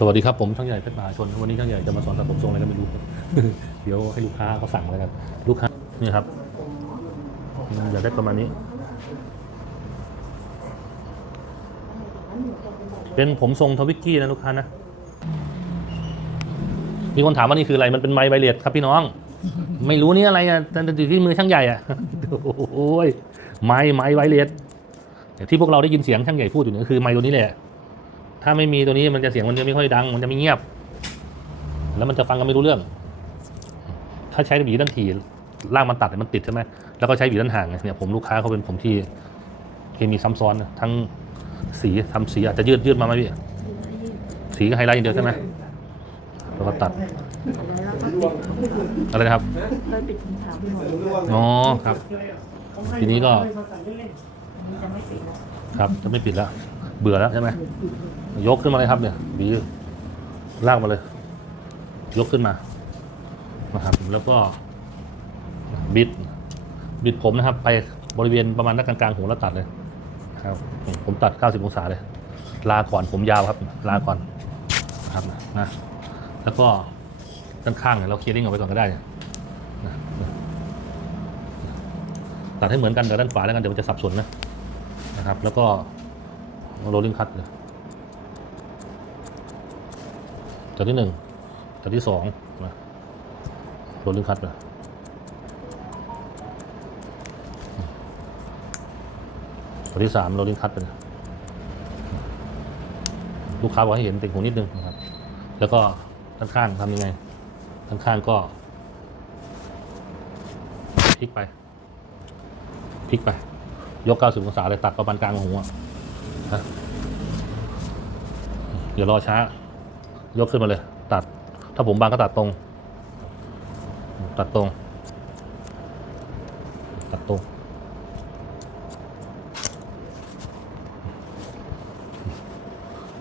สวัสดีครับผมช่างใหญ่เพชรมหาชนวันนี้ช่างใหญ่จะมาสอนตัดผมทรงอะไรก็ไม่รู้เดี๋ยวให้ลูกค้าเขาสั่งแล้วกันลูกค้านี่ครับอยากได้ประมาณนี้ เป็นผมทรงทวิกกี้นะลูกค้านะมีคนถามว่านี่คืออะไรมันเป็นไมค์ไวเลสครับพี่น้อง ไม่รู้นี่อะไรอะแต่อยู่ที่มือช่างใหญ่อะโอ้ยไมค์ไมค์ไวเลสที่พวกเราได้ยินเสียงช่างใหญ่พูดอยู่เนี่ยคือไมค์ตัวนี้แหละ ถ้าไม่มีตัวนี้มันจะเสียงมันจะไม่ค่อยดัง มันจะไม่เงียบ แล้วมันจะฟังกันไม่รู้เรื่อง ถ้าใช้หวีด้านถี่ล่างมันตัดเนี่ยมันติดใช่ไหมแล้วก็ใช้หวีด้านห่างเนี่ยผมลูกค้าเขาเป็นผมที่เคมีซ้ำซ้อนนะทั้งสีทำสีอาจจะยืดยืดมาไหมพี่สีกับไฮไลท์อย่างเดียวใช่ไหมแล้วก็ตัดแล้วก็ปิดอะไรนะครับเลยปิดคำถามพี่หมดอ๋อครับ ทีนี้ก็อันนี้จะไม่ปิดแล้วครับจะไม่ปิดแล้ว เบื่อแล้วใช่ไหมยกขึ้นมาเลยครับเนี่ยบีลากมาเลย ยกขึ้นมานะครับแล้วก็บิด บิดผมนะครับ ไปบริเวณประมาณหน้ากลางๆหูแล้วตัดเลยครับ ผมตัด 90 องศาเลย ลาก่อนผมยาวครับ ลาก่อนนะครับนะแล้วก็ด้านข้างเนี่ยเราเคลียร์ริ่งเอาไว้ก่อนก็ได้นะนะตัดให้เหมือนกันกับด้านขวาแล้วกันเดี๋ยวมันจะสับสนนะนะครับ แล้วก็ โรลลิ่งคัตเลยตัวที่หนึ่งตัวที่สองนะโรลลิ่งคัตเลยตัวที่สามโรลลิ่งคัตไปลยลูกค้าบอกให้เห็นติ่งหูนิดนึงนะครับ แล้วก็ด้านข้างทำยังไงด้านข้างก็พลิกไปพลิกไป ยก 90 องศาเลยตัดประมาณกลางหัว นะเดี๋ยวรอช้า ยกขึ้นมาเลย ตัด ถ้าผมบางก็ตัดตรง ตัดตรง ตัดตรง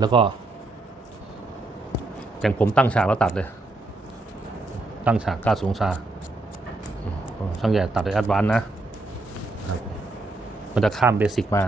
แล้วก็อย่างผมตั้งฉากแล้วตัดเลย ตั้งฉาก90องศาอืมช่างใหญ่ตัดในแอดวานนะ มันจะข้ามเบสิกมา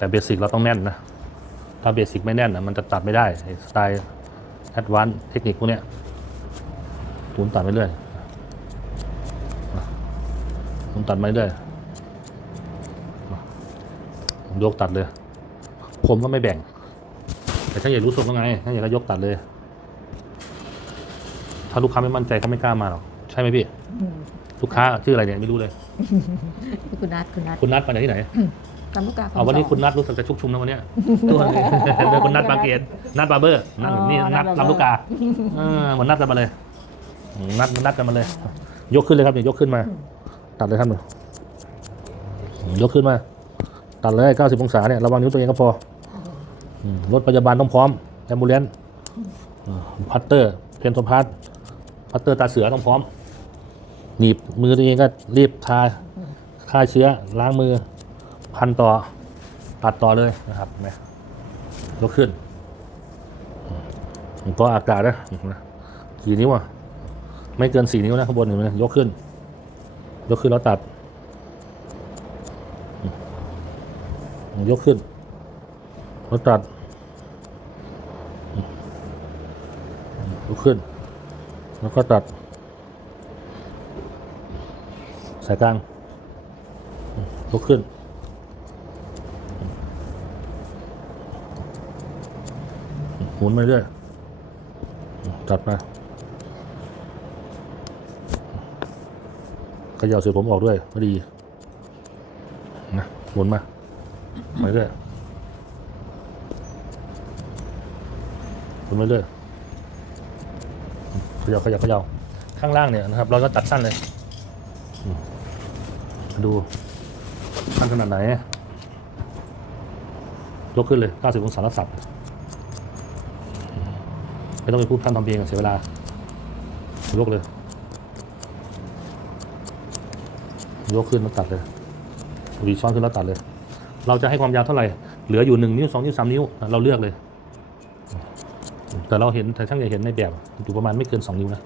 แต่เบสิกเราต้องแน่นนะ ถ้าเบสิกไม่แน่นนะมันจะตัดไม่ได้ไอ้สไตล์แอดวานเทคนิคพวกเนี้ยหมุนตัดไปเรื่อยหมุนตัดไปเรื่อยยกตัดเลย ผมก็ไม่แบ่ง แต่ถ้าอยากรู้สึกว่าไงถ้าอยากก็ยกตัดเลย ถ้าลูกค้าไม่มั่นใจเขาไม่กล้ามาหรอก ใช่ไหมพี่อืมลูกค้าชื่ออะไรเนี่ยไม่รู้เลย คุณนัทคุณนัทคุณนัดมาจากที่ไหน กำลูกกาเอาวันนี้คุณนัดรู้สึกจะชุกชุมนะวันเนี้ยตัวนี้เป็นคุณนัดบางเกตนัดบาร์เบอร์นัดนี่นัดลำลูกกาเออเหมือนนัดกันมาเลยอืมนัดนัดกันมาเลย ยกขึ้นเลยครับนี่ยกขึ้นมาตัดเลยครับนี่ยกขึ้นมา ตัดเลยเก้าสิบองศาเนี่ยระวังนิ้วตัวเองก็พออืมรถพยาบาลต้องพร้อมแอมบูเลนพัตเตอร์เพนโทพาร์ตพัตเตอร์ตาเสือต้องพร้อมหนีบมือตัวเองก็รีบทาฆ่าเชื้อล้างมือ พันต่อตัดต่อเลยนะครับเห็นไหมยกขึ้นผมก็อากาศนะนะกี่นิ้วอะไม่เกินสี่นิ้วนะข้างบนเห็นไหมยกขึ้น ยกขึ้นแล้วตัด ยกขึ้นแล้วตัดยกขึ้น แล้วก็ตัดสายกลางยกขึ้น หมุนไปเรื่อยตัดมาเขย่าเสียผมออกด้วยไม่ดีนะหมุนมาไปเรื่อยหมุนไปเรื่อยเขย่าเขย่าเขย่าข้างล่างเนี่ยนะครับ เราก็ตัดสั้นเลยดูสั้นขนาดไหนยกขึ้นเลย 90องศาแล้วสับ ไม่ต้องไปพูดพร่ำทำเพลงเสียเวลายกเลยยกขึ้นแล้วตัดเลยวีช้อนขึ้นแล้วตัดเลย เราจะให้ความยาวเท่าไหร่ เหลืออยู่หนึ่งนิ้วสองนิ้วสามนิ้ว เราเลือกเลย แต่เราเห็นแต่ช่างใหญ่เห็นในแบบอยู่ประมาณไม่เกินสองนิ้วนะ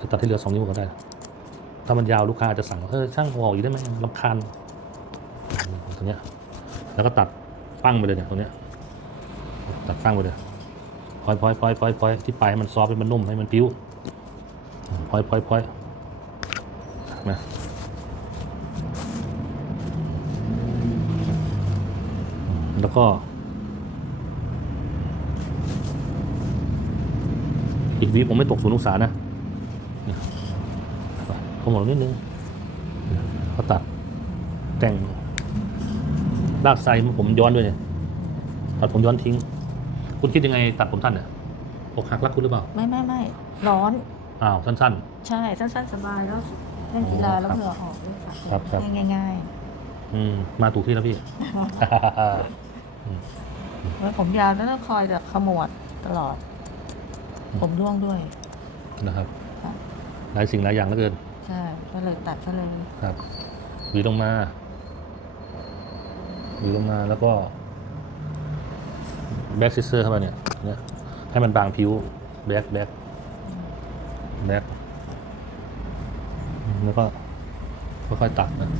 จะตัดให้เหลือสองนิ้วก็ได้ ถ้ามันยาวลูกค้าอาจจะสั่งเออช่างเอออกอยู่ได้ไหมลำคาญตรงเนี้ย แล้วก็ตัดปั้งไปเลยเนี่ยตรงเนี้ย ตัดปั้งไปเลย พอยพอยพอยพอยพอยที่ปลายให้มันซอฟให้มันนุ่มให้มันปิ้วพอยพอยพอยนะแล้วก็อีกวีผมไม่ตกศูนย์องศานะเขาหมดนิดนึงเขาตัดแต่งลากไซผมย้อนด้วยเนี่ยตัดผมย้อนทิ้ง คุณคิดยังไงตัดผมท่านเนี่ยอกหักรักคุณหรือเปล่าไม่ไม่ไม่ร้อน อ้าวสั้น ใช่ สั้นๆ สบายแล้วเล่นกีฬาแล้วเหงื่อออกด้วยค่ะครับครับ ง่ายๆ อืมมาถูกที่แล้วพี่ ๆแล้วผมยาวแล้วต้องคอยแบบขมวดตลอดผมร่วงด้วย นะครับ ครับ หลายสิ่งหลายอย่างเหลือเกินใช่ก็เลยตัดซะเลยครับหวีลงมาหวีลงมาแล้วก็ แบ็กซิสเซอร์เข้ามาเนี่ยเนี่ย ให้มันบางผิวแบ็กแบ็กแบ็กแล้วก็ค่อยๆตัดนะ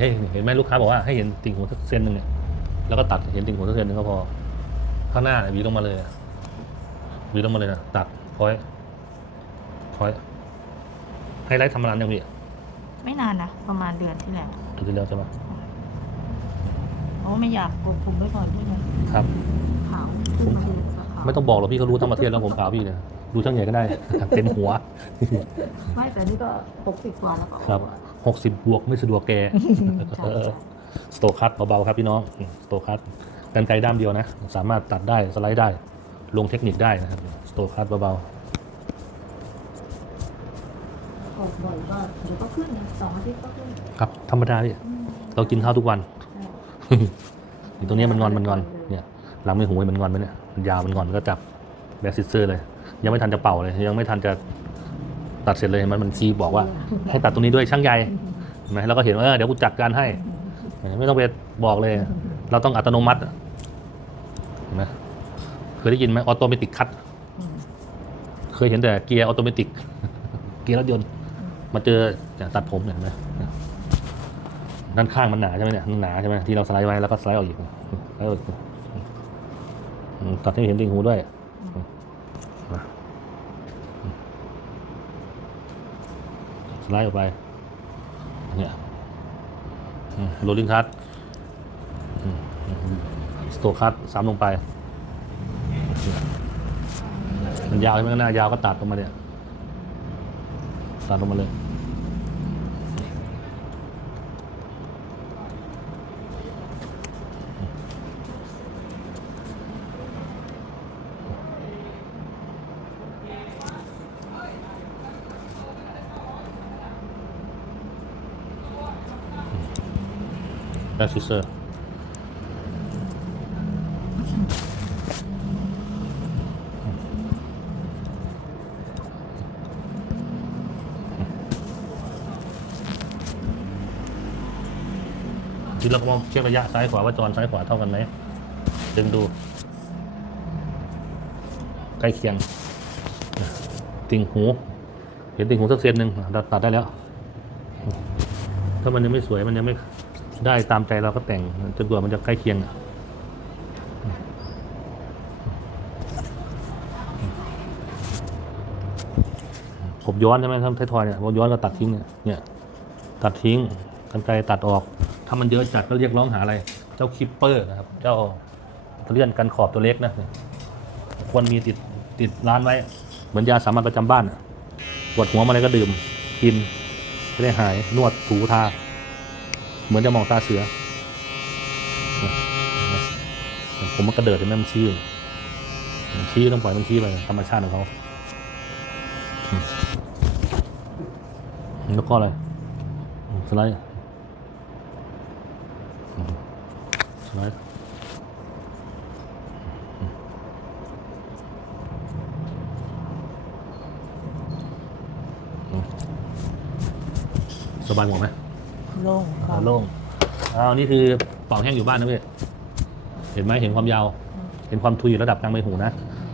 ให้เห็นไหมลูกค้าบอกว่าให้เห็นติ่งหูสักเซนหนึ่งเนี่ยแล้วก็ตัดเห็นติ่งหูสักเซนหนึ่งก็พอ ข้างหน้าเนี่ยหวีลงมาเลยอะหวีลงมาเลยนะตัดพอยพอยไฮไลท์ทำมานานยังพี่ไม่นานนะประมาณเดือนที่แล้วดูที่แล้วใช่ไหมเพราะว่าไม่อยากกดผมไว้ก่อนด้วยนะครับ ขาวขึ้นมาเลยขาวไม่ต้องบอกหรอกพี่เขารู้ทั้งประเทศแล้วผมขาวพี่เนี่ยดูช่างใหญ่ก็ได้เต็มหัว ไม่แต่นี่ก็หกสิบกว่าแล้วก็ครับหกสิบบวกไม่สะดวกแกใช่ใช่สโตคัตเบาๆครับพี่น้องสโตคัตกันไกลด้ามเดียวนะ สามารถตัดได้สไลด์ได้ ลงเทคนิคได้นะครับสโตคัตเบาออกบ่อยก็เดี๋ยวก็ขึ้นนะสองอาทิตย์ก็ขึ้นๆครับธรรมดาพี่อืมเรากินข้าวทุกวันใช่อย่างตรงเนี้ยมันงอนมันงอนเนี่ย หลังไม่หูมันงอนไปเนี่ยมันยาวมันงอนก็จับแบ็กซิสเซอร์เลย ยังไม่ทันจะเป่าเลย ยังไม่ทันจะตัดเสร็จเลยมันมันชี้บอกว่า ให้ตัดตรงนี้ด้วยช่างใหญ่เห็นไหมเราก็เห็นว่าเออเดี๋ยวกูจัดการให้ ไม่ต้องไปบอกเลย เราต้องอัตโนมัติเห็นไหมเคยได้ยินไหมออโตเมติกคัตเคยเห็นแต่เกียร์ออโตเมติกเกียร์รถยนต์มาเจอตัดผมเห็นไหมด้านข้างมันหนาใช่ไหมเนี่ยมันหนาใช่ไหมที่เราสไลด์ไว้แล้วก็สไลด์ออกอีกแล้ว ตัดให้เห็นติ่งหูด้วยนะสไลด์ออกไป เนี่ยโรลลิงคัตสโตคัตซ้ำลงไป มันยาวใช่ไหมข้างหน้ายาวก็ตัดลงมาเนี่ย ตัดลงมาเลย แบ็กซิสเซอร์ทีเราก็มองเช็คระยะซ้ายขวาว่าจรซ้ายขวาเท่ากันไหมดึงดู ใกล้เคียง ติ่งหู เห็นติ่งหูสักเซนหนึ่งตัดตัดได้แล้ว ถ้ามันยังไม่สวยมันยังไม่ ได้ตามใจเราก็แต่งจนกว่ามันจะใกล้เคียงผมย้อนใช่ไหมทำไทยทอยเนี่ยผมย้อนก็ตัดทิ้งเนี่ยเนี่ยตัดทิ้งกันไกลตัดออก ถ้ามันเยอะจัดก็เรียกร้องหาอะไร เจ้าคิปเปอร์นะครับ เจ้าเลื่อนกันขอบตัวเล็กนะควรมีติดติดร้านไว้ เหมือนยาสามัญประจำบ้านปวดหัวมาอะไรก็ดื่มกินจะได้หายนวดถูทา เหมือนจะมองตาเสือ ผมมันกระเดิดเห็นไหมมันชี้มันชี้ต้องปล่อยมันชี้ไปธรรมชาติของเขาแล้วก็อะไรสไลด์สไลด์สบายหมดไหม โล่งครับ โล่งอ้าวนี่คือเป่าแห้งอยู่บ้านนะเว้ยเห็นไหมเห็นความยาว เห็นความทุยอยู่ระดับกลางใบหูนะ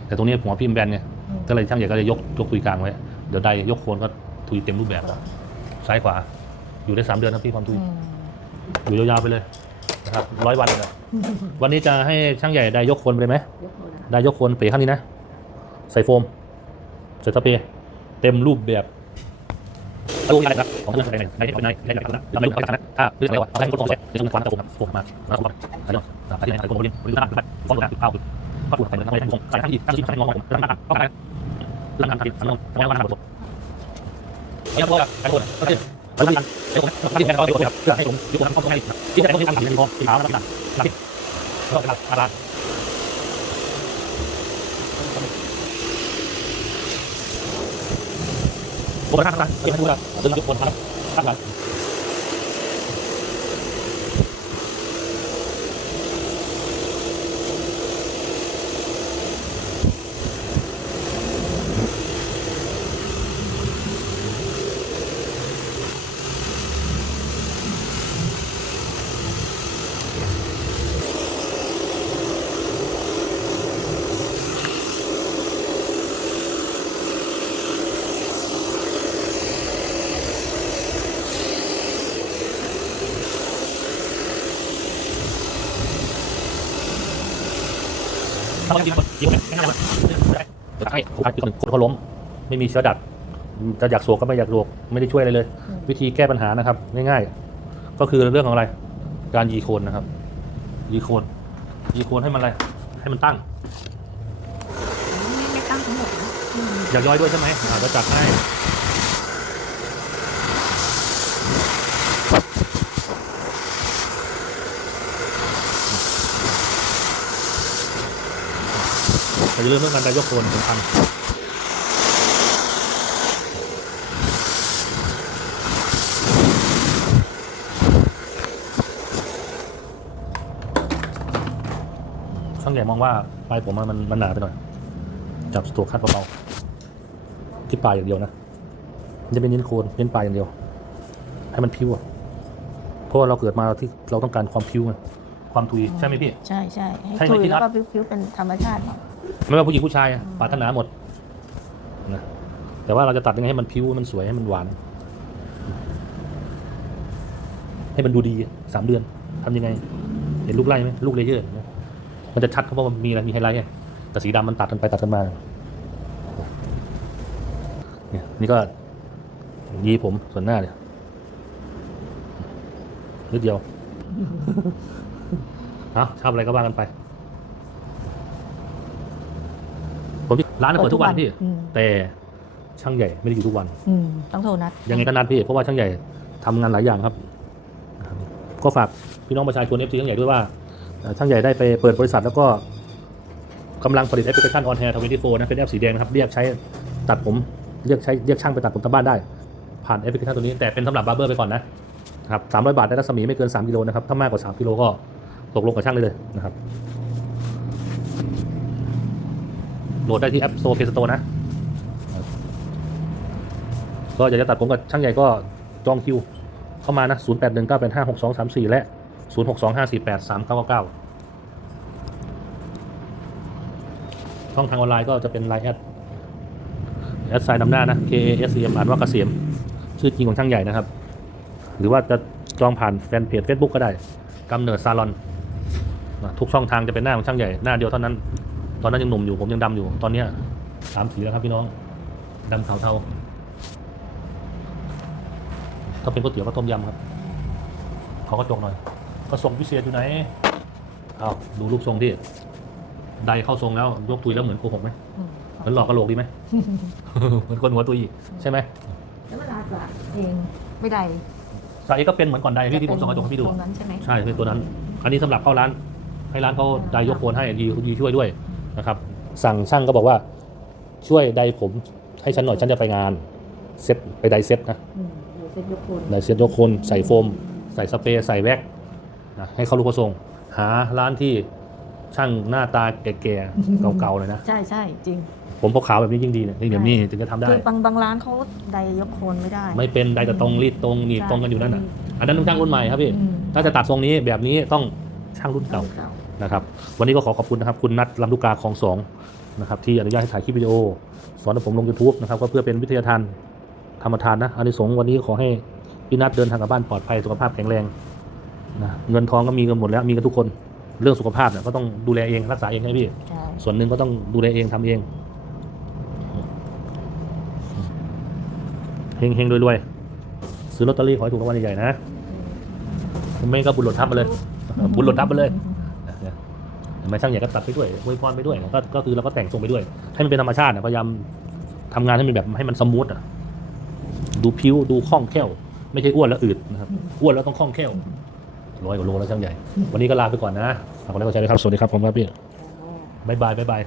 แต่ตรงนี้หัวพิมพ์แบนเนี่ยก็เลยช่างใหญ่ก็เลยยกยกทุยกลางไว้ เดี๋ยวใดยกโคนก็ทุยเต็มรูปแบบซ้ายขวา อยู่ได้สามเดือนครับพี่ความทุย อืม อยู่ยาวๆไปเลยนะครับร้อยวันเลยนะ วันนี้จะให้ช่างใหญ่ได้ยกโคนไปเลยไหม ยกมือนะได้ยกโคนเป๋ข้างนี้นะ ใส่โฟม ใส่สเปรย์เต็มรูปแบบ ดูยาเละครับของท่านนายนายที่เป็นนายนายแบบนั้นเราไม่รู้เขาจะทำนะถ้าเรื่องแล้วะเอาให้คนฟ้งเสร็จเรื่องความตะโกนครับผมมามาผงมาอะไรเนาะไปที่ไหนไปโกนเรียนหรือหน้าไปฟ้องตัอนะคือเป้าคือก็ปวดไปเลยทำไมถึงผมใส่ทั้งที่ทั้งที่ทั้งงงผมทั้งหน้าเข้าไปหลังทำผิดทำงงทำงานหน้าผมเนี่ยพวกกันทุกคนก็คือเราทำงานเดี๋ยวผมทำที่แม่เราไปโกนครับเพื่อให้ผมยุคนั้นเข้าตรงไหนที่จะได้ต้องทำงานในห้องที่เช้าแล้วที่หลังหลังที่ก็เป็นหลักอาลา ผมมาทำการเก็บให้ดูนะจนเราทุกคนครับครับ ถ้าเรายิงคนยิงคนง่ายๆเลยใช่คนจุดหนึ่งคนเขาล้ม ไม่มีเชื้อดักจะอยากโศกก็ไม่อยากสวกไม่ได้ช่วยอะไรเลย วิธีแก้ปัญหานะครับ ง่ายๆ ก็คือเรื่องของอะไร การยีโคนนะครับ ยีโคน ยีโคนให้มันอะไร ให้มันตั้ง ไม่ไม่ตั้งทั้งหมดนะอยากย้อยด้วยใช่ไหมอ่าจะจัดให้ แต่อย่าลืมเรื่องการการยกโคนสำคัญช่างใหญ่มองว่าปลายผมอะมันมันหนาไปหน่อย จับตัวคัดเบาๆที่ปลายอย่างเดียวนะมันจะเป็นเน้นโคนเน้นปลายอย่างเดียว ให้มันพิ้วอะเพราะว่าเราเกิดมาที่เราต้องการความพิ้วไงความทุยใช่ไหมพี่ ใช่ใช่ให้ใช่ไหมคุยพี่นัแล้ทวก็พิ้วๆเป็นธรรมชาติหน่อย ไม่ว่าผู้หญิงผู้ชายอะปรารถนาหมดนะแต่ว่าเราจะตัดยังไงให้มันพิ้วให้มันสวยให้มันหวาน ให้มันดูดีอะสามเดือนทำยังไง เห็นลูกไล่ไหมลูกเลเยอร์เห็นไหมมันจะชัดเพราะว่ามันมีอะไรมีไฮไลท์ไงแต่สีดำมันตัดกันไปตัดกันมาเนี่ยนี่ก็ยีผมส่วนหน้าเนี่ยนิดเดียว เอาชอบอะไรก็ว่ากันไป ผมพี่ ร้านเปิดทุกวันพี่ อืมแต่ช่างใหญ่ไม่ได้อยู่ทุกวัน อืมต้องโทรนัดยังไงก็นัดพี่ เพราะว่าช่างใหญ่ทำงานหลายอย่างครับนะครับ ก็ฝากพี่น้องประชาชนเอฟซีช่างใหญ่ด้วยว่าเอ่อช่างใหญ่ได้ไปเปิดบริษัทแล้วก็กำลังผลิตแอปพลิเคชันออนแฮร์ทเวนตี้โฟนะเป็นแอปสีแดงนะครับ เรียกใช้ตัดผมเรียกใช้เรียกช่างไปตัดผมทางบ้านได้ ผ่านแอปพลิเคชันตัวนี้แต่เป็นสำหรับบาร์เบอร์ไปก่อนนะครับสามร้อยบาทในรัศมีไม่เกิน 3 กิโลนะครับ ถ้ามากกว่า 3 กิโลก็ตกลงกับช่างได้เลยนะครับ โหลดได้ที่แอปโซเพสโตนะก็อยากจะตัดผมกับช่างใหญ่ก็จองคิว เข้ามานะ 0 8 1 9 8 5 6 2 3 4 และ 0 6 2 5 4 8 3 9 9 9 ช่องทางออนไลน์ก็จะเป็นไลน์แอดแอดไซน์นำหน้านะ K A S E M อ่านว่ากเกษมชื่อจริงของช่างใหญ่นะครับ หรือว่าจะจองผ่านแฟนเพจ Facebook ก็ได้กำเนิดซาลอนทุกช่องทางจะเป็นหน้าของช่างใหญ่หน้าเดียวเท่านั้น ตอนนั้นยังหนุ่มอยู่ผมยังดำอยู่ ตอนเนี้ยสามสีแล้วครับพี่น้องดำเทาเทาๆถ้าเป็นก๋วยเตี๋ยวก็ต้มยำครับขอกระจกหน่อยกระทรงพิเศษอยู่ไหนเอาดูรูปทรงที่ใดเข้าทรงแล้วยกตุยแล้วเหมือนโกหกไหมอืมเหมือนหลอกกระโหลกดีไหมเหมือนคนหัวตุยใช่ไหมแล้วเวลาจะเองไม่ได้สายก็เป็นเหมือนก่อนใดที่ที่ผมส่งกระจกให้พี่ดูตรงนั้นใช่ไหมใช่เป็นตัวนั้น อันนี้สำหรับเข้าร้าน ให้ร้านเขาไดยกโคนให้ดีดีช่วยด้วย นะครับสั่งช่างก็บอกว่าช่วยไดผมให้ฉันหน่อยฉันจะไปงานเซ็ตไปไดเซ็ตนะอืมเดี๋ยวเซ็ตยกคนไดเซ็ตยกโคนใส่โฟม ใส่สเปรย์ใส่แว็กซ์นะให้เขารู้ประสงค์หาร้านที่ช่างหน้าตาแก่ๆเก่าๆเลยนะใช่ใช่จริง ผมพกขาวแบบนี้ยิ่งดีเนี่ยนี่แบบนี้ถึงจะทำได้คือบางบางร้านเขาใดยกโคนไม่ได้ ไม่เป็นไดแต่ตรงรีดตรงหนีบตรงกันอยู่นั่นน่ะอันนั้นต้องช่างรุ่นใหม่ครับพี่อืมถ้าจะตัดทรงนี้แบบนี้ต้องช่างรุ่นเก่าเก่า นะครับ วันนี้ก็ขอขอบคุณนะครับ คุณนัทลำลูกกาของสองนะครับที่อนุญาตให้ถ่ายคลิปวิดีโอ สอนผมลงยูทูบนะครับก็เพื่อเป็นวิทยาทานธรรมทานนะอานิสงส์วันนี้ขอให้พี่นัทเดินทางกลับบ้านปลอดภัยสุขภาพแข็งแรงนะเงินทองก็มีกันหมดแล้วมีกันทุกคนเรื่องสุขภาพเนี่ยก็ต้องดูแลเองรักษาเองให้พี่ ส่วนหนึ่งก็ต้องดูแลเองทำเองเฮงเฮงรวยรวยซื้อลอตเตอรี่ขอถูกรางวัลใหญ่ๆนะไม่ก็บุญหลดทับไปเลย บุญหลดทับไปเลย ไหมช่างใหญ่ก็ตัดไปด้วยอวยพรไปด้วยก็ก็คือเราก็แต่งทรงไปด้วย ให้มันเป็นธรรมชาตินะพยายามทำงานให้มันแบบให้มันสมูทอะดูพิ้วดูคล่องแคล่ว ไม่ใช่อ้วนแล้วอืดนะครับอ้วนแล้วต้องคล่องแคล่วร้อยกว่าโลแล้วช่างใหญ่ วันนี้ก็ลาไปก่อนนะฝากกดไลค์กดแชร์ด้วยครับ สวัสดีครับผมครับพี่บ๊ายบายบ๊ายบาย